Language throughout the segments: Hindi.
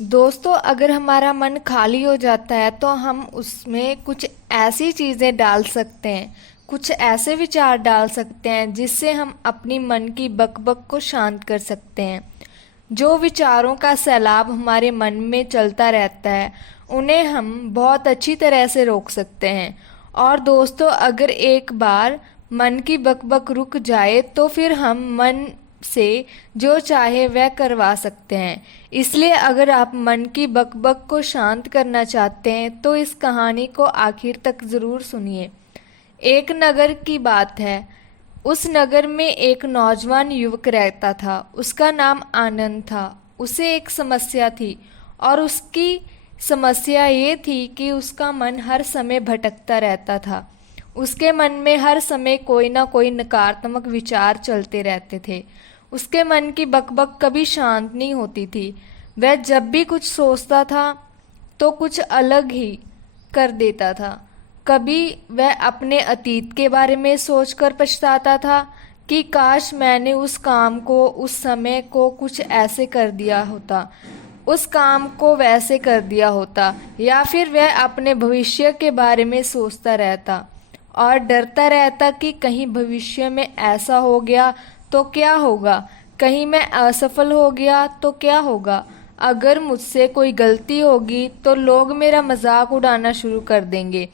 दोस्तों, अगर हमारा मन खाली हो जाता है तो हम उसमें कुछ ऐसी चीज़ें डाल सकते हैं, कुछ ऐसे विचार डाल सकते हैं जिससे हम अपनी मन की बकबक को शांत कर सकते हैं। जो विचारों का सैलाब हमारे मन में चलता रहता है, उन्हें हम बहुत अच्छी तरह से रोक सकते हैं। और दोस्तों, अगर एक बार मन की बकबक रुक जाए तो फिर हम मन से जो चाहे वह करवा सकते हैं। इसलिए अगर आप मन की बकबक को शांत करना चाहते हैं तो इस कहानी को आखिर तक ज़रूर सुनिए। एक नगर की बात है। उस नगर में एक नौजवान युवक रहता था। उसका नाम आनंद था। उसे एक समस्या थी, और उसकी समस्या ये थी कि उसका मन हर समय भटकता रहता था। उसके मन में हर समय कोई ना कोई नकारात्मक विचार चलते रहते थे। उसके मन की बकबक कभी शांत नहीं होती थी। वह जब भी कुछ सोचता था तो कुछ अलग ही कर देता था। कभी वह अपने अतीत के बारे में सोचकर पछताता था कि काश मैंने उस काम को, उस समय को कुछ ऐसे कर दिया होता, उस काम को वैसे कर दिया होता। या फिर वह अपने भविष्य के बारे में सोचता रहता और डरता रहता कि कहीं भविष्य में ऐसा हो गया तो क्या होगा, कहीं मैं असफल हो गया तो क्या होगा, अगर मुझसे कोई गलती होगी तो लोग मेरा मजाक उड़ाना शुरू कर देंगे।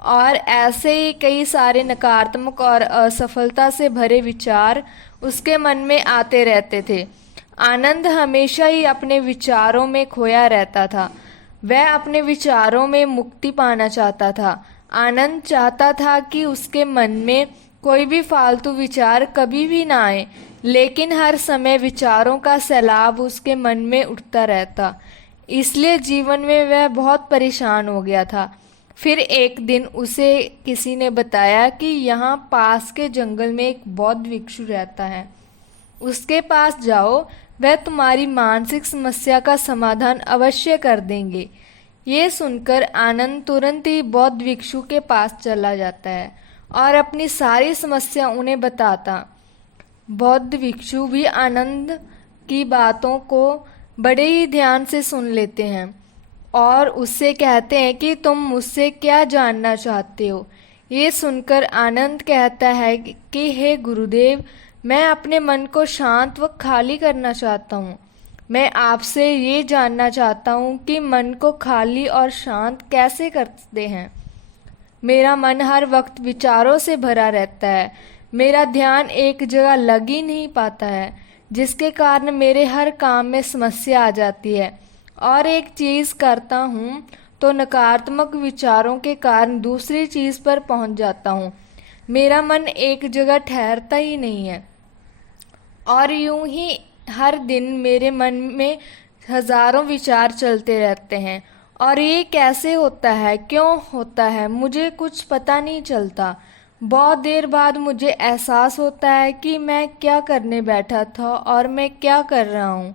और ऐसे ही कई सारे नकारात्मक और असफलता से भरे विचार उसके मन में आते रहते थे। आनंद हमेशा ही अपने विचारों में खोया रहता था। वह अपने विचारों में मुक्ति पाना चाहता था। आनंद चाहता था कि उसके मन में कोई भी फालतू विचार कभी भी ना आए, लेकिन हर समय विचारों का सैलाब उसके मन में उठता रहता। इसलिए जीवन में वह बहुत परेशान हो गया था। फिर एक दिन उसे किसी ने बताया कि यहाँ पास के जंगल में एक बौद्ध भिक्षु रहता है। उसके पास जाओ, वह तुम्हारी मानसिक समस्या का समाधान अवश्य कर देंगे। ये सुनकर आनंद तुरंत ही बौद्ध भिक्षु के पास चला जाता है और अपनी सारी समस्या उन्हें बताता। बौद्ध भिक्षु भी आनंद की बातों को बड़े ही ध्यान से सुन लेते हैं और उससे कहते हैं कि तुम मुझसे क्या जानना चाहते हो। ये सुनकर आनंद कहता है कि हे गुरुदेव, मैं अपने मन को शांत व खाली करना चाहता हूँ। मैं आपसे ये जानना चाहता हूँ कि मन को खाली और शांत कैसे करते हैं। मेरा मन हर वक्त विचारों से भरा रहता है। मेरा ध्यान एक जगह लग ही नहीं पाता है, जिसके कारण मेरे हर काम में समस्या आ जाती है। और एक चीज़ करता हूँ तो नकारात्मक विचारों के कारण दूसरी चीज़ पर पहुँच जाता हूँ। मेरा मन एक जगह ठहरता ही नहीं है, और यूं ही हर दिन मेरे मन में हजारों विचार चलते रहते हैं। और ये कैसे होता है, क्यों होता है, मुझे कुछ पता नहीं चलता। बहुत देर बाद मुझे एहसास होता है कि मैं क्या करने बैठा था और मैं क्या कर रहा हूँ।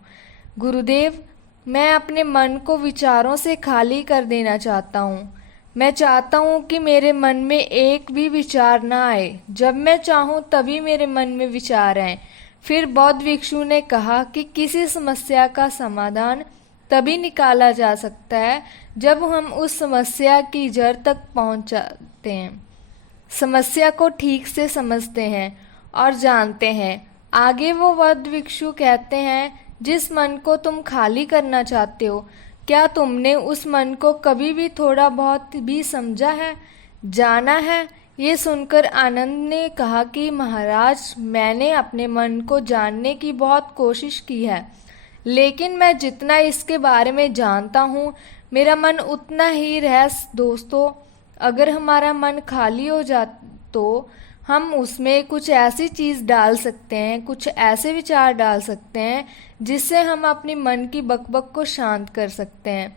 गुरुदेव, मैं अपने मन को विचारों से खाली कर देना चाहता हूँ। मैं चाहता हूँ कि मेरे मन में एक भी विचार ना आए। जब मैं चाहूँ तभी मेरे मन में विचार आए। फिर बौद्ध भिक्षु ने कहा कि किसी समस्या का समाधान तभी निकाला जा सकता है जब हम उस समस्या की जड़ तक पहुंच जाते हैं, समस्या को ठीक से समझते हैं और जानते हैं। आगे वो बौद्ध भिक्षु कहते हैं, जिस मन को तुम खाली करना चाहते हो, क्या तुमने उस मन को कभी भी थोड़ा बहुत भी समझा है, जाना है? ये सुनकर आनंद ने कहा कि महाराज, मैंने अपने मन को जानने की बहुत कोशिश की है, लेकिन मैं जितना इसके बारे में जानता हूँ, मेरा मन उतना ही रह। दोस्तों, अगर हमारा मन खाली हो जाए तो हम उसमें कुछ ऐसी चीज़ डाल सकते हैं, कुछ ऐसे विचार डाल सकते हैं जिससे हम अपनी मन की बकबक को शांत कर सकते हैं।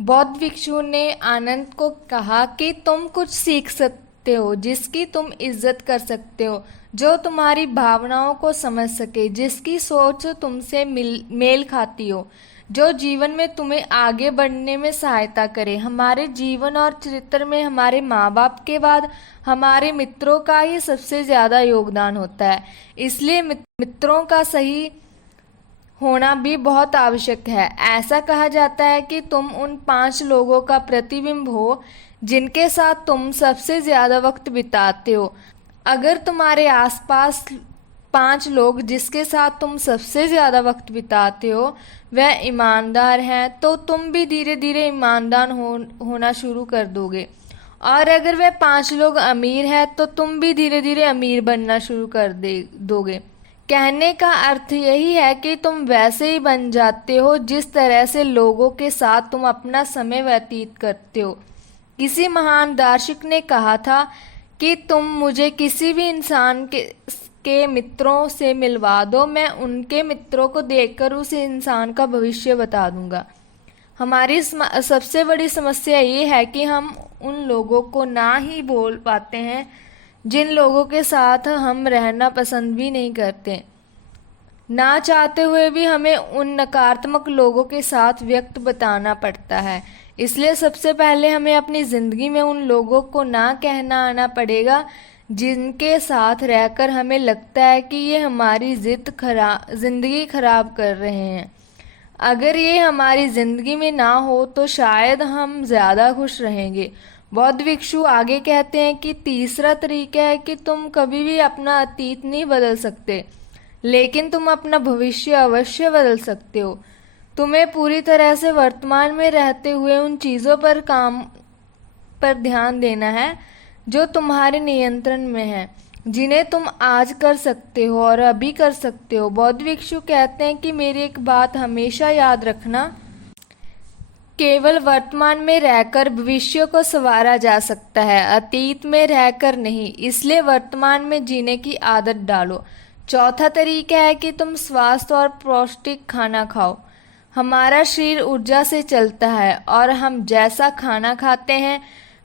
बौद्ध भिक्षु ने आनंद को कहा कि तुम कुछ सीख सकते हो जिसकी तुम इज्जत कर सकते हो, जो तुम्हारी भावनाओं को समझ सके, जिसकी सोच तुमसे मेल खाती हो, जो जीवन में तुम्हें आगे बढ़ने में सहायता करे। हमारे जीवन और चरित्र में हमारे माँ बाप के बाद हमारे मित्रों का ही सबसे ज़्यादा योगदान होता है। इसलिए मित्रों का सही होना भी बहुत आवश्यक है। ऐसा कहा जाता है कि तुम उन 5 लोगों का प्रतिबिंब हो जिनके साथ तुम सबसे ज्यादा वक्त बिताते हो। अगर तुम्हारे आसपास 5 लोग जिसके साथ तुम सबसे ज्यादा वक्त बिताते हो वह ईमानदार हैं, तो तुम भी धीरे धीरे ईमानदार होना शुरू कर दोगे। और अगर वह 5 लोग अमीर हैं तो तुम भी धीरे धीरे अमीर बनना शुरू कर दोगे। कहने का अर्थ यही है कि तुम वैसे ही बन जाते हो जिस तरह से लोगों के साथ तुम अपना समय व्यतीत करते हो। किसी महान दार्शनिक ने कहा था कि तुम मुझे किसी भी इंसान के मित्रों से मिलवा दो, मैं उनके मित्रों को देखकर उस इंसान का भविष्य बता दूंगा। हमारी सबसे बड़ी समस्या ये है कि हम उन लोगों को ना ही बोल पाते हैं जिन लोगों के साथ हम रहना पसंद भी नहीं करते। ना चाहते हुए भी हमें उन नकारात्मक लोगों के साथ व्यक्त बताना पड़ता है। इसलिए सबसे पहले हमें अपनी जिंदगी में उन लोगों को ना कहना आना पड़ेगा जिनके साथ रहकर हमें लगता है कि ये हमारी जिंदगी खराब कर रहे हैं। अगर ये हमारी जिंदगी में ना हो तो शायद हम ज्यादा खुश रहेंगे। बौद्ध भिक्षु आगे कहते हैं कि तीसरा तरीका है कि तुम कभी भी अपना अतीत नहीं बदल सकते, लेकिन तुम अपना भविष्य अवश्य बदल सकते हो। तुम्हें पूरी तरह से वर्तमान में रहते हुए उन चीजों पर ध्यान देना है जो तुम्हारे नियंत्रण में है, जिन्हें तुम आज कर सकते हो और अभी कर सकते हो। बौद्ध भिक्षु कहते हैं कि मेरी एक बात हमेशा याद रखना, केवल वर्तमान में रहकर भविष्य को संवारा जा सकता है, अतीत में रहकर नहीं। इसलिए वर्तमान में जीने की आदत डालो। चौथा तरीका है कि तुम स्वास्थ्य और पौष्टिक खाना खाओ। हमारा शरीर ऊर्जा से चलता है और हम जैसा खाना खाते हैं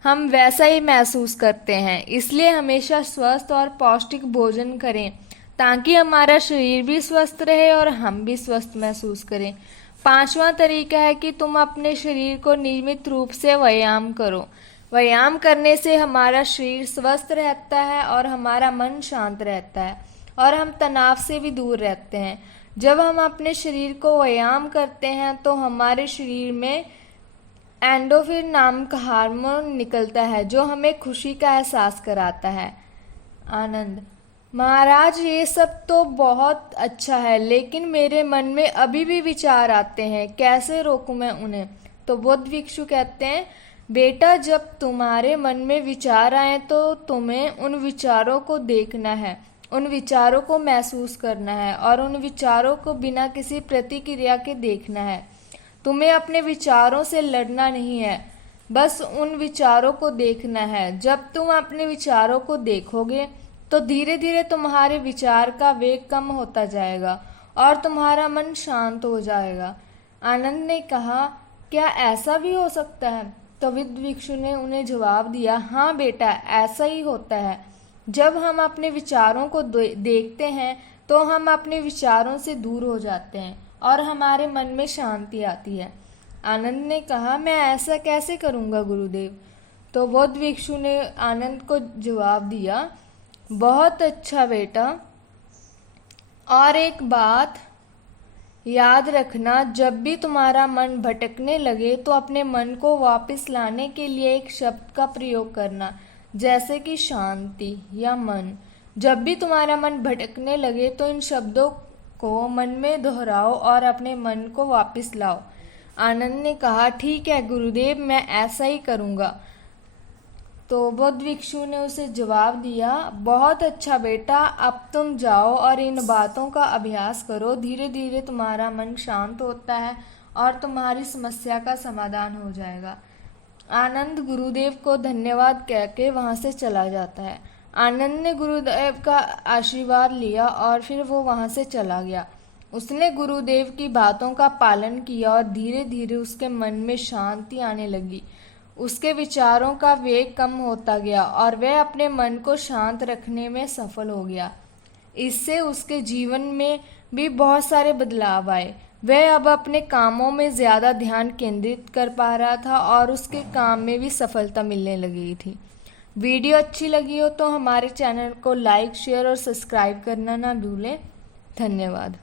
हम वैसा ही महसूस करते हैं। इसलिए हमेशा स्वस्थ और पौष्टिक भोजन करें ताकि हमारा शरीर भी स्वस्थ रहे और हम भी स्वस्थ महसूस करें। 5वां तरीका है कि तुम अपने शरीर को नियमित रूप से व्यायाम करो। व्यायाम करने से हमारा शरीर स्वस्थ रहता है और हमारा मन शांत रहता है और हम तनाव से भी दूर रहते हैं। जब हम अपने शरीर को व्यायाम करते हैं तो हमारे शरीर में एंडोर्फिन नामक हार्मोन निकलता है जो हमें खुशी का एहसास कराता है। आनंद: महाराज, ये सब तो बहुत अच्छा है, लेकिन मेरे मन में अभी भी विचार आते हैं, कैसे रोकूं मैं उन्हें? तो बौद्ध भिक्षु कहते हैं, बेटा, जब तुम्हारे मन में विचार आए तो तुम्हें उन विचारों को देखना है, उन विचारों को महसूस करना है और उन विचारों को बिना किसी प्रतिक्रिया के देखना है। तुम्हें अपने विचारों से लड़ना नहीं है, बस उन विचारों को देखना है। जब तुम अपने विचारों को देखोगे तो धीरे धीरे तुम्हारे विचार का वेग कम होता जाएगा और तुम्हारा मन शांत हो जाएगा। आनंद ने कहा, क्या ऐसा भी हो सकता है? तो बुद्ध भिक्षु ने उन्हें जवाब दिया, हाँ बेटा, ऐसा ही होता है। जब हम अपने विचारों को देखते हैं तो हम अपने विचारों से दूर हो जाते हैं और हमारे मन में शांति आती है। आनंद ने कहा, मैं ऐसा कैसे करूँगा गुरुदेव? तो बौद्ध भिक्षु ने आनंद को जवाब दिया, बहुत अच्छा बेटा, और एक बात याद रखना, जब भी तुम्हारा मन भटकने लगे तो अपने मन को वापस लाने के लिए एक शब्द का प्रयोग करना, जैसे कि शांति या मन। जब भी तुम्हारा मन भटकने लगे तो इन शब्दों को मन में दोहराओ और अपने मन को वापस लाओ। आनंद ने कहा, ठीक है गुरुदेव, मैं ऐसा ही करूँगा। तो बौद्ध भिक्षु ने उसे जवाब दिया, बहुत अच्छा बेटा, अब तुम जाओ और इन बातों का अभ्यास करो। धीरे धीरे तुम्हारा मन शांत होता है और तुम्हारी समस्या का समाधान हो जाएगा। आनंद गुरुदेव को धन्यवाद कह के वहाँ से चला जाता है। आनंद ने गुरुदेव का आशीर्वाद लिया और फिर वो वहाँ से चला गया। उसने गुरुदेव की बातों का पालन किया और धीरे धीरे उसके मन में शांति आने लगी। उसके विचारों का वेग कम होता गया और वह अपने मन को शांत रखने में सफल हो गया। इससे उसके जीवन में भी बहुत सारे बदलाव आए। वह अब अपने कामों में ज़्यादा ध्यान केंद्रित कर पा रहा था और उसके काम में भी सफलता मिलने लगी थी। वीडियो अच्छी लगी हो तो हमारे चैनल को लाइक, शेयर और सब्सक्राइब करना ना भूलें। धन्यवाद।